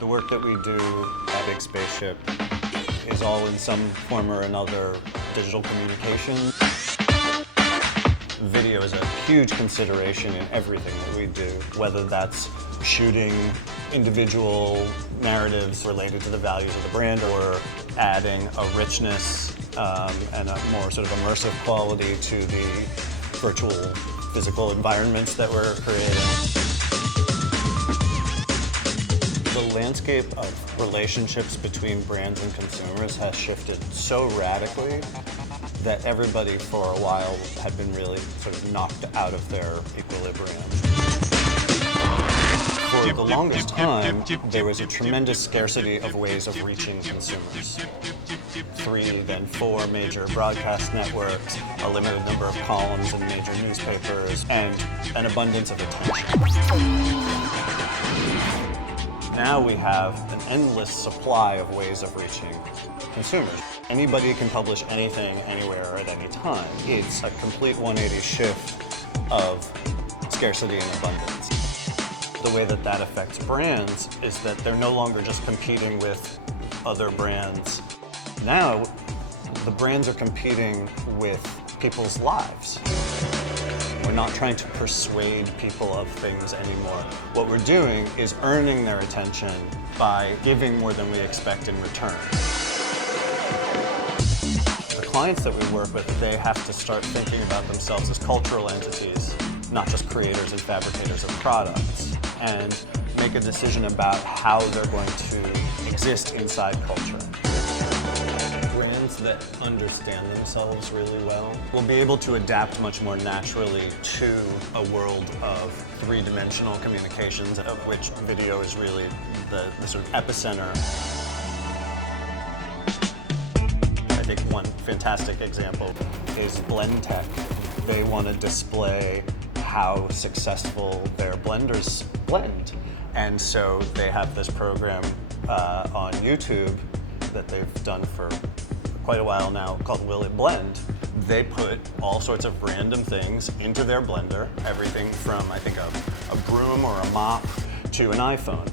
The work that we do at Big Spaceship is all in some form or another digital communication. Video is a huge consideration in everything that we do, whether that's shooting individual narratives related to the values of the brand or adding a richness and a more sort of immersive quality to the virtual physical environments that we're creating. The landscape of relationships between brands and consumers has shifted so radically that everybody for a while had been really sort of knocked out of their equilibrium. For the longest time, there was a tremendous scarcity of ways of reaching consumers. 3, then 4 major broadcast networks, a limited number of columns in major newspapers, and an abundance of attention. Now we have an endless supply of ways of reaching consumers. Anybody can publish anything, anywhere, at any time. It's a complete 180 shift of scarcity and abundance. The way that that affects brands is that they're no longer just competing with other brands. Now, the brands are competing with people's lives. We're not trying to persuade people of things anymore. What we're doing is earning their attention by giving more than we expect in return. The clients that we work with, they have to start thinking about themselves as cultural entities, not just creators and fabricators of products, and make a decision about how they're going to exist inside culture. Brands that understand themselves really well will be able to adapt much more naturally to a world of three-dimensional communications, of which video is really the sort of epicenter. I think one fantastic example is Blendtec. They want to display how successful their blenders blend. And so they have this program on YouTube that they've done for quite a while now called Will It Blend. They put all sorts of random things into their blender, everything from, I think, a broom or a mop to an iPhone.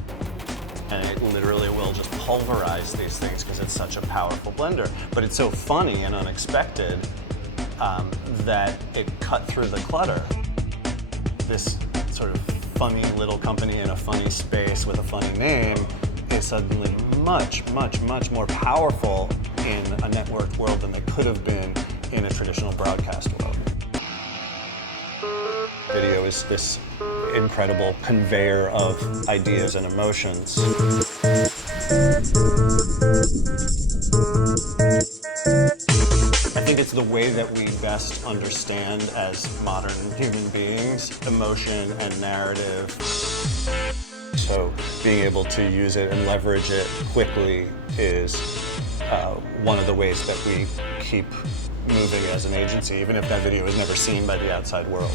And it literally will just pulverize these things because it's such a powerful blender. But it's so funny and unexpected that it cut through the clutter. This sort of funny little company in a funny space with a funny name is suddenly much, much, much more powerful in a networked world than they could have been in a traditional broadcast world. Video is this incredible conveyor of ideas and emotions. I think it's the way that we best understand as modern human beings, emotion and narrative. So being able to use it and leverage it quickly is one of the ways that we keep moving as an agency, even if that video is never seen by the outside world.